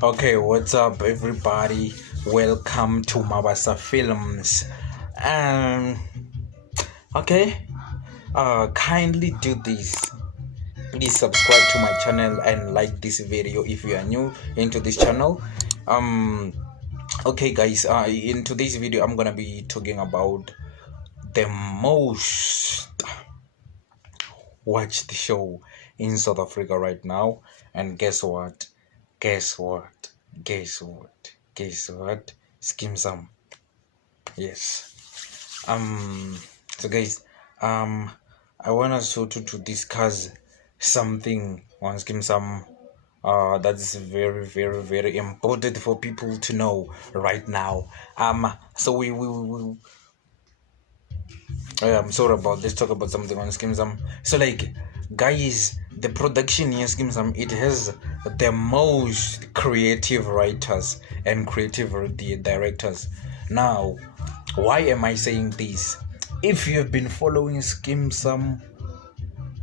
Okay, what's up, everybody? Welcome to Mabasa Films. Um, okay, kindly do this. Please subscribe to my channel and like this video if you are new into this channel. Okay, guys. In today's video, I'm gonna be talking about the most watched show in South Africa right now. And guess what? Guess what? Guess what? Guess what? Skeem Saam. Yes. So guys, I want us to discuss something on Skeem Saam that's very important for people to know right now. So we I'm sorry about this. Talk about something on Skeem Saam. So like, guys, the production here, Skeem Saam, it has the most creative writers and creative directors. Now, why am I saying this? If you have been following Skeem Saam,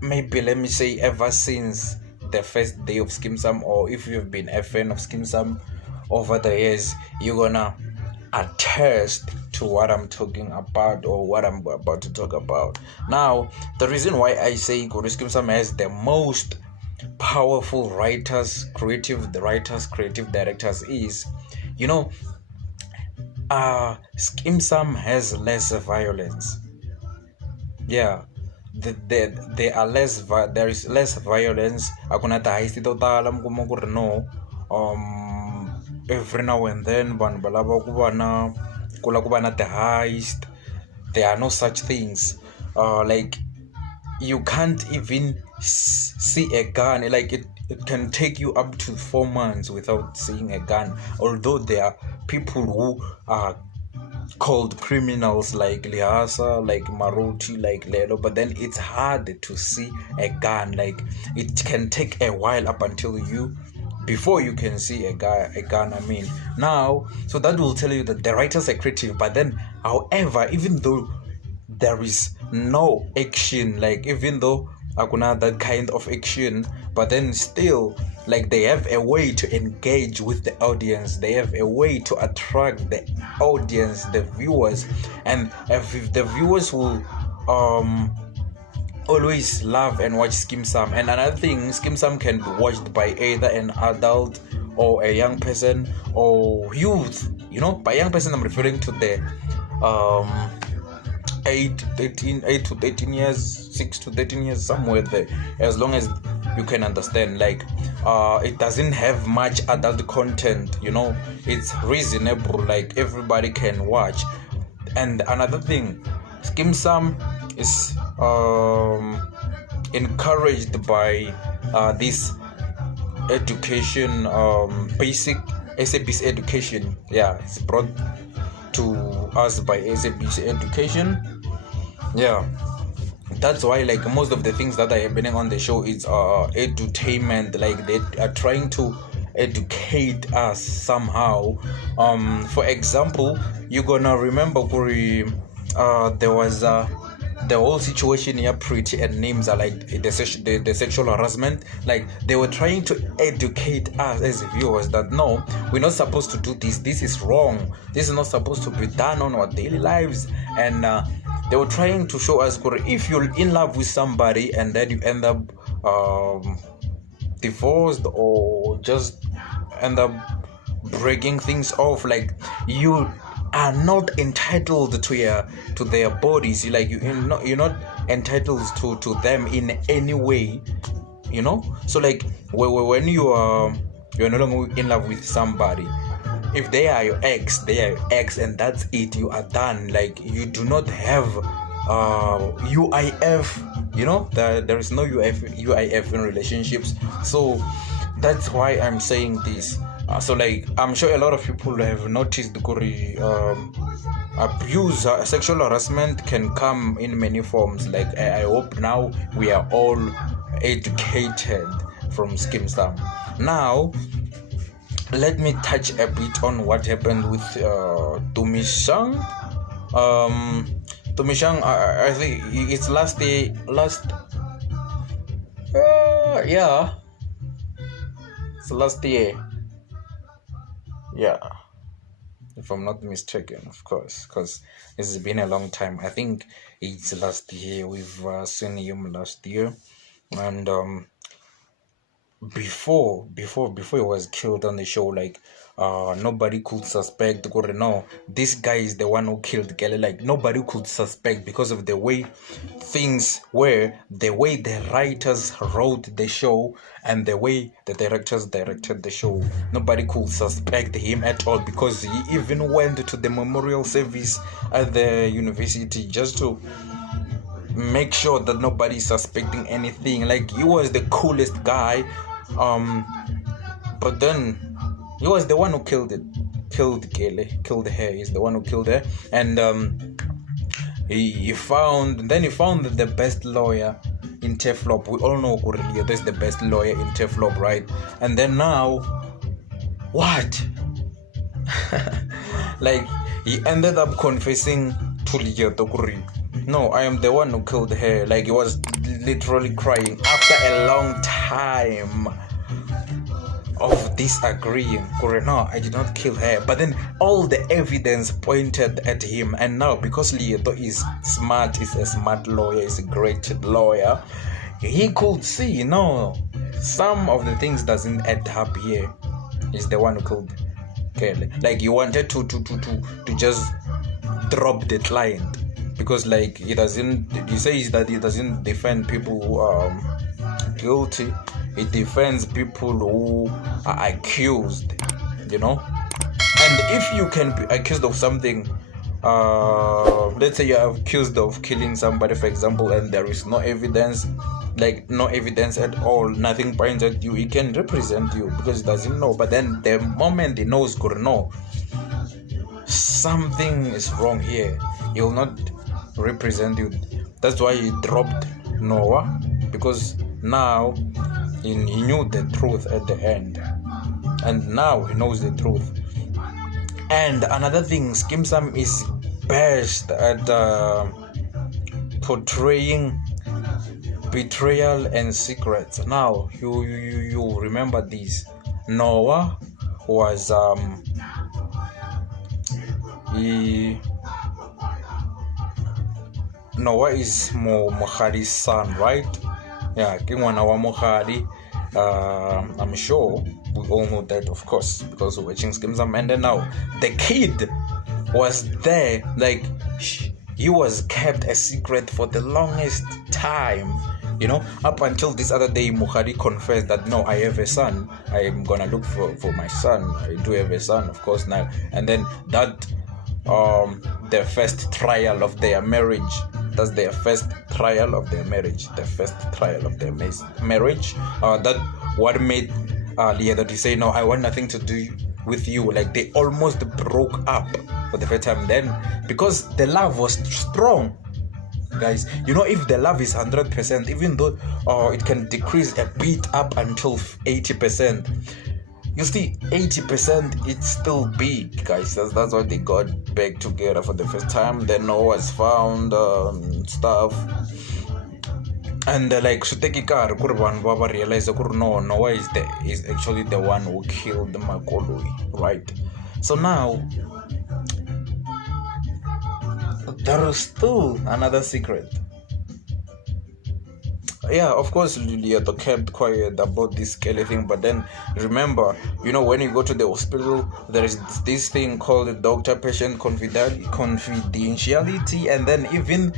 maybe let me say ever since the first day of Skeem Saam, or if you've been a fan of Skeem Saam over the years, you're gonna attest to what I'm talking about or what I'm about to talk about. Now, the reason why I say Skeem Saam has the most powerful creative directors is, Skeem Saam has less violence. Yeah, there are there is less violence. Akuna tahisi total no. Every now and then kula kubana the heist. There are no such things. Like, you can't even see a gun. Like, it can take you up to 4 months without seeing a gun. Although there are people who are called criminals like Liasa, like Maruti, like Lelo, but then it's hard to see a gun. Like, it can take a while up until before you can see a gun. I mean, now, so that will tell you that the writers are creative. But then, however, even though there is no action, like, even though akuna that kind of action, but then still, like, they have a way to engage with the audience. They have a way to attract the audience, the viewers, and if the viewers will always love and watch Skeem Saam. And another thing, Skeem Saam can be watched by either an adult or a young person or youth. By young person, I'm referring to the 8 to 13 years, 6 to 13 years, somewhere there, as long as you can understand. Like, it doesn't have much adult content. It's reasonable, like, everybody can watch. And another thing, Skeem Saam is encouraged by this education, basic SABC education. Yeah, it's brought to us by SABC education. Yeah, that's why, like, most of the things that are happening on the show is edutainment. Like, they are trying to educate us somehow. For example, you're gonna remember there was the whole situation here, Pretty and Names are like the sexual harassment. Like, they were trying to educate us as viewers that no, we're not supposed to do this is wrong, this is not supposed to be done on our daily lives. And they were trying to show us, if you're in love with somebody and then you end up divorced or just end up breaking things off, like, you are not entitled to their bodies. You're not entitled to them in any way. So, like, when you're no longer in love with somebody, if they are your ex, they are your ex, and that's it. You are done. Like, you do not have UIF. There is no UIF in relationships. So that's why I'm saying this. So, like, I'm sure a lot of people have noticed abuse, sexual harassment can come in many forms. Like, I hope now we are all educated from Skeem Saam. Now, let me touch a bit on what happened with Tumishang. Tumishang, I think it's it's last year. Yeah, if I'm not mistaken, of course, because it's been a long time. I think it's last year. We've seen him last year, and before he was killed on the show, like nobody could suspect gore, no, this guy is the one who killed Kelly. Like nobody could suspect because of the way things were, the way the writers wrote the show, and the way the directors directed the show. Nobody could suspect him at all, because he even went to the memorial service at the university just to make sure that nobody's suspecting anything. Like he was the coolest guy, but then he was the one who killed Kelly, killed her. He's the one who killed her, and he found the best lawyer in Teflop. We all know Kurelia, there's the best lawyer in Teflop, right? And then now, what? Like he ended up confessing to Liyeto Kuri. No, I am the one who killed her. Like he was literally crying after a long time of disagreeing. No, I did not kill her. But then all the evidence pointed at him, and now because Lieto is smart, is a smart lawyer, is a great lawyer, he could see, no, some of the things doesn't add up here. He's the one who killed Kelly. Like he wanted to just drop the client, because like he says that he doesn't defend people who are guilty. It defends people who are accused, you know. And if you can be accused of something, let's say you're accused of killing somebody, for example, and there is no evidence, like no evidence at all, nothing points at you, he can represent you because he doesn't know. But then the moment he knows, no, something is wrong here, he will not represent you. That's why he dropped Noah, because now he knew the truth at the end, and now he knows the truth. And another thing, Skeem Saam is best at portraying betrayal and secrets. Now you remember this. Noah was Noah is Mohadi's son, right? Yeah, Kingwana wa Mohadi. I'm sure we all know that, of course, because we're watching Skeem Saam. And then now the kid was there, like he was kept a secret for the longest time, you know, up until this other day Mohadi confessed that no, I have a son, I'm gonna look for my son, I do have a son, of course, now. And then that the first trial of their marriage, that's their first trial of their marriage, that what made Lieto to say no, I want nothing to do with you. Like they almost broke up for the first time then, because the love was strong, guys. You know, if the love is 100%, even though it can decrease a bit up until 80%, you see 80% it's still big, guys. That's why they got back together for the first time. Then Noah was found, stuff. And like Sutekikar Kurban Baba realized no, Noah is actually the one who killed Makolui, right? So now there is still another secret. Yeah, of course, Lieto kept quiet about this Kelly thing, but then remember, you know, when you go to the hospital, there is this thing called doctor-patient confidentiality, and then even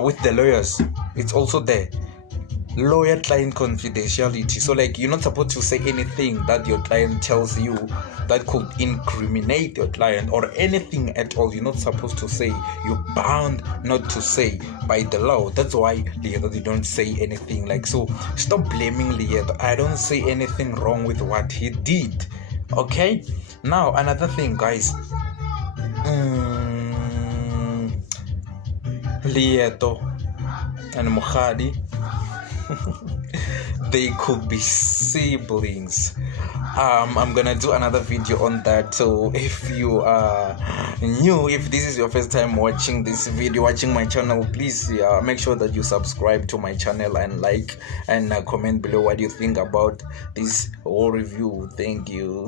with the lawyers, it's also there. Lawyer-client confidentiality. So like you're not supposed to say anything that your client tells you that could incriminate your client or anything at all. You're not supposed to say. You're bound not to say by the law. That's why Lieto, they don't say anything. Like, so stop blaming Lieto. I don't see anything wrong with what he did. Okay, now another thing, guys. Lieto and Mohadi, they could be siblings. I'm gonna do another video on that. So if you are new, if this is your first time watching this video, watching my channel, please make sure that you subscribe to my channel and like and comment below what you think about this whole review. Thank you.